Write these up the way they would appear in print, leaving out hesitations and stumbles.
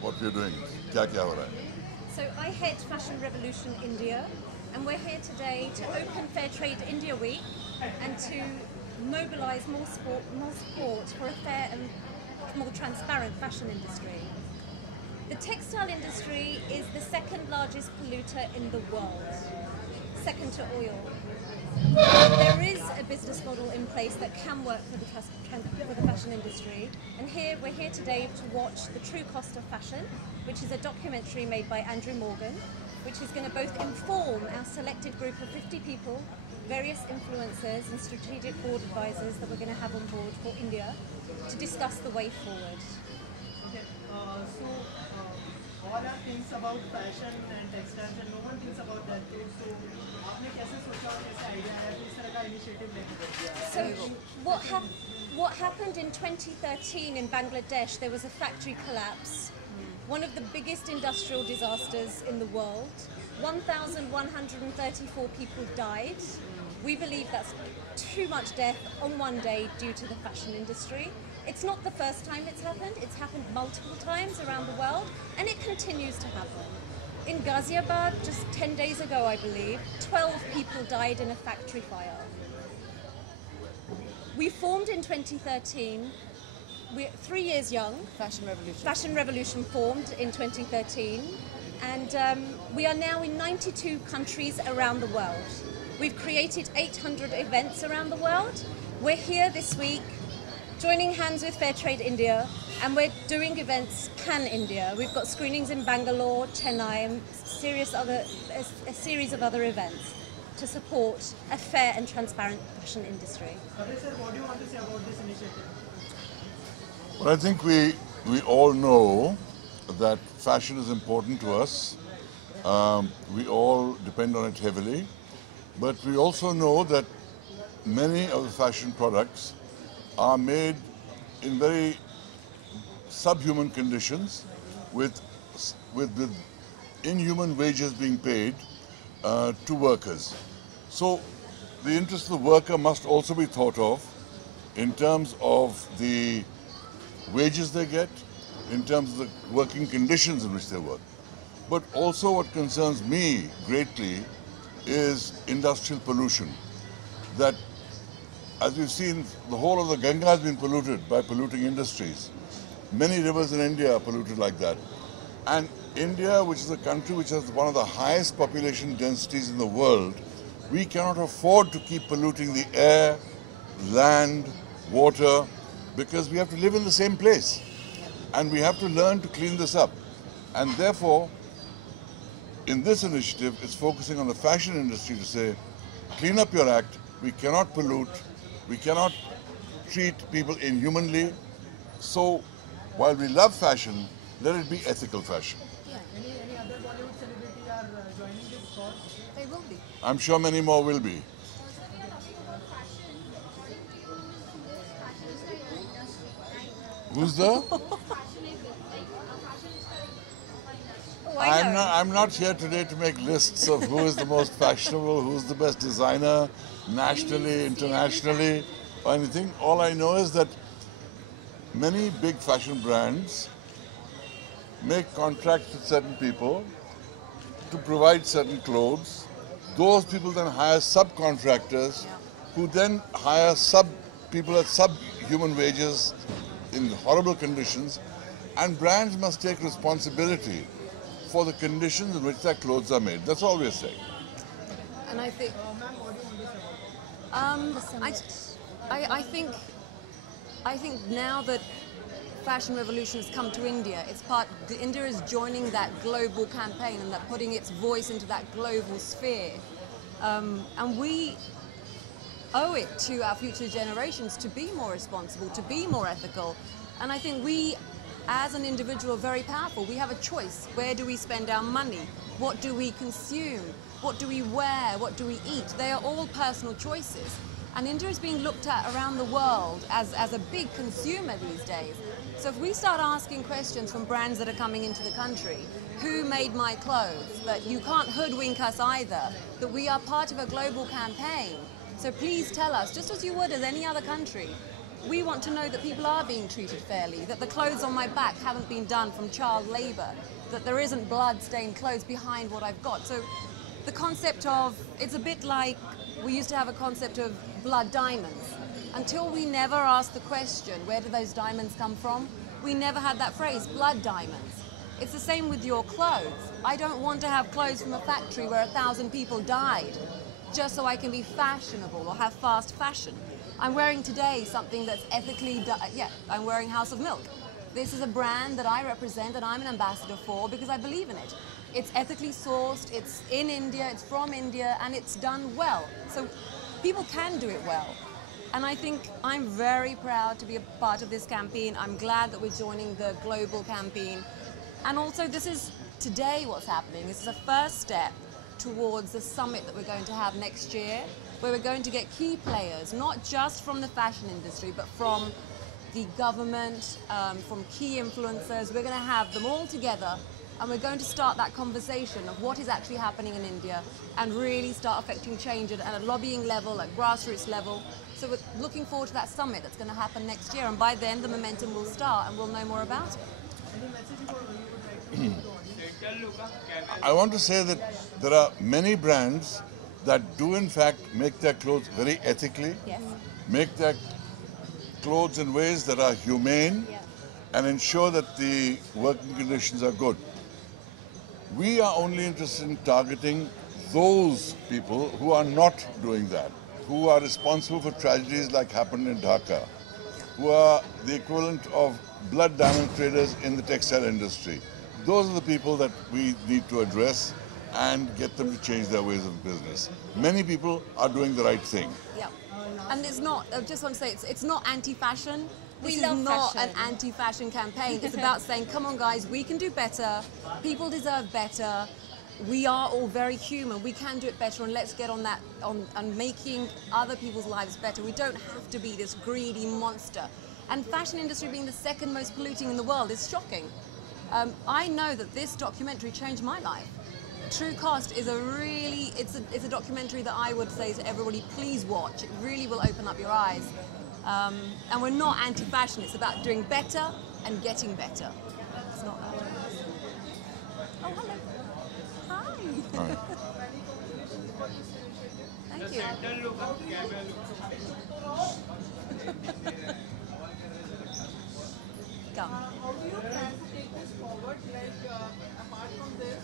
what we're doing. क्या हो रहा है? So I head Fashion Revolution India, and we're here today to open Fair Trade India Week and to mobilise more support for a fair and more transparent fashion industry. The textile industry is the second largest polluter in the world, second to oil. There is a business model in place that can work for the fashion industry, and we're here today to watch The True Cost of Fashion, which is a documentary made by Andrew Morgan, which is going to both inform our selected group of 50 people, various influencers and strategic board advisors that we're going to have on board for India to discuss the way forward. Okay, all are things about fashion and textiles and no one thinks about that too. So आपने कैसे सोचा और कैसे idea आया कि इस तरह का इनिशिएटिव लेके So what happened in 2013 in Bangladesh, there was a factory collapse, one of the biggest industrial disasters in the world. 1,134 people died. We believe that's too much death on one day due to the fashion industry. It's not the first time it's happened multiple times around the world, and it continues to happen. In Ghaziabad, just 10 days ago, I believe, 12 people died in a factory fire. We formed in 2013, we're 3 years young. Fashion Revolution formed in 2013, and we are now in 92 countries around the world. We've created 800 events around the world. We're here this week joining hands with Fair Trade India, and we're doing events pan-India. We've got screenings in Bangalore, Chennai, and a series of other events to support a fair and transparent fashion industry. Kabir sir, what do you want to say about this initiative? Well, I think we all know that fashion is important to us. We all depend on it heavily, but we also know that many of the fashion products are made in very subhuman conditions with inhuman wages being paid to workers. So the interest of the worker must also be thought of in terms of the wages they get, in terms of the working conditions in which they work. But also what concerns me greatly is industrial pollution. That, as we've seen, the whole of the Ganga has been polluted by polluting industries. Many rivers in India are polluted like that. And India, which is a country which has one of the highest population densities in the world, we cannot afford to keep polluting the air, land, water, because we have to live in the same place. And we have to learn to clean this up. And therefore, in this initiative, it's focusing on the fashion industry to say, clean up your act, we cannot pollute, we cannot treat people inhumanly. So, while we love fashion, let it be ethical fashion. Yeah. Any other Bollywood celebrity are joining this cause? They will be. I'm sure many more will be. Who's the? I'm not here today to make lists of who is the most fashionable, who's the best designer, nationally, internationally, or anything. All I know is that many big fashion brands make contracts with certain people to provide certain clothes. Those people then hire subcontractors who then hire people at subhuman wages in horrible conditions, and brands must take responsibility for the conditions in which their clothes are made. That's all we're saying. And I think, Ma'am, what do you want to say about that? I think now that Fashion Revolution has come to India, India is joining that global campaign and that putting its voice into that global sphere. And we owe it to our future generations to be more responsible, to be more ethical. And I think we, as an individual, are very powerful. We have a choice. Where do we spend our money? What do we consume? What do we wear? What do we eat? They are all personal choices. And India is being looked at around the world as a big consumer these days. So if we start asking questions from brands that are coming into the country, who made my clothes, that you can't hoodwink us either, that we are part of a global campaign. So please tell us, just as you would as any other country, we want to know that people are being treated fairly, that the clothes on my back haven't been done from child labour, that there isn't blood-stained clothes behind what I've got. So the concept of, it's a bit like we used to have a concept of blood diamonds. Until we never asked the question, where do those diamonds come from? We never had that phrase, blood diamonds. It's the same with your clothes. I don't want to have clothes from a factory where 1,000 people died just so I can be fashionable or have fast fashion. I'm wearing today something that's ethically, I'm wearing House of Milk. This is a brand that I represent and I'm an ambassador for because I believe in it. It's ethically sourced, it's in India, it's from India, and it's done well. So people can do it well. And I think I'm very proud to be a part of this campaign. I'm glad that we're joining the global campaign. And also this is today what's happening. This is a first step towards the summit that we're going to have next year, where we're going to get key players, not just from the fashion industry, but from the government, from key influencers. We're going to have them all together and we're going to start that conversation of what is actually happening in India and really start affecting change at a lobbying level, at grassroots level. So we're looking forward to that summit that's going to happen next year, and by then the momentum will start and we'll know more about it. I want to say that there are many brands that do in fact make their clothes very ethically, Yes. make their clothes in ways that are humane, and ensure that the working conditions are good. We are only interested in targeting those people who are not doing that, who are responsible for tragedies like happened in Dhaka, who are the equivalent of blood diamond traders in the textile industry. Those are the people that we need to address and get them to change their ways of business. Many people are doing the right thing. Yeah. And it's not, I just want to say, it's not anti-fashion. This We is love not fashion. an anti-fashion campaign. It's about saying, come on guys, we can do better. People deserve better. We are all very human. We can do it better, and let's get on that, on making other people's lives better. We don't have to be this greedy monster. And fashion industry being the second most polluting in the world is shocking. I know that this documentary changed my life. True Cost is it's a documentary that I would say to everybody, please watch. It really will open up your eyes. And we're not anti-fashion, it's about doing better and getting better. It's not that. Oh, hello. Hi. Hi. Thank you. Come. How do you plan to take this forward? Like, apart from this,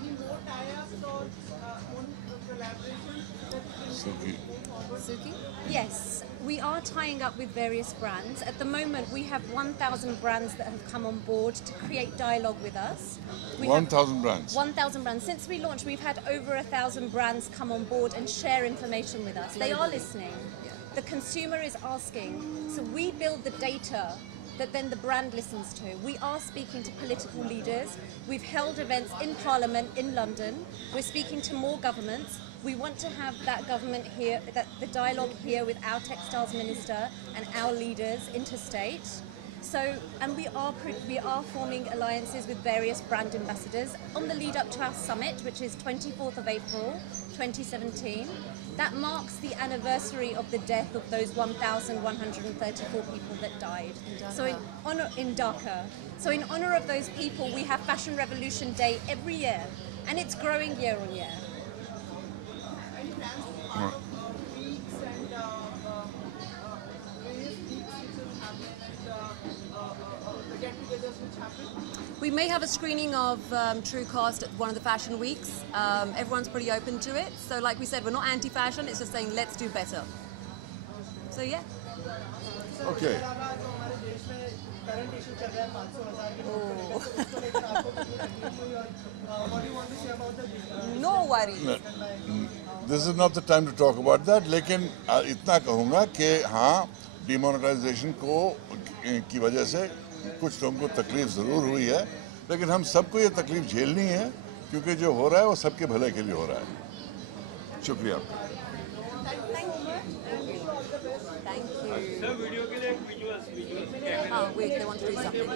any more tie-ups or own collaborations that you can Suki. move forward? Suki? Yes, we are tying up with various brands. At the moment, we have 1,000 brands that have come on board to create dialogue with us. We have 1,000 brands. 1,000 brands. Since we launched, we've had over 1,000 brands come on board and share information with us. They are listening. The consumer is asking. So we build the data that then the brand listens to. We are speaking to political leaders. We've held events in Parliament in London. We're speaking to more governments. We want to have that government here, the dialogue here with our textiles minister and our leaders interstate. So, and we are forming alliances with various brand ambassadors on the lead up to our summit, which is 24th of April 2017. That marks the anniversary of the death of those 1,134 people that died. So in Dhaka. So in honor of those people, we have Fashion Revolution Day every year, and it's growing year on year. Any plans to be part of weeks and various weeks which will happen and get-togethers which happen? We may have a screening of True Cost at one of the fashion weeks. Everyone's pretty open to it. So like we said, we're not anti-fashion, it's just saying let's do better. So yeah. Okay. जो हमारे देश में current issue चल रहा है 500,000 के note को लेकर, तो उसको लेकर आपको कितनी तकलीफ हुई और what do you want to say about the No worries. This is not the time to talk about that, लेकिन इतना कहूँगा कि हाँ, डिमोनेटाइजेशन की वजह से कुछ लोगों को तकलीफ ज़रूर हुई है, लेकिन हम सबको ये तकलीफ झेलनी है, क्योंकि जो हो रहा है वो सबके भले के लिए हो रहा है। शुक्रिया। Thank you. Oh, wait, they want to do something.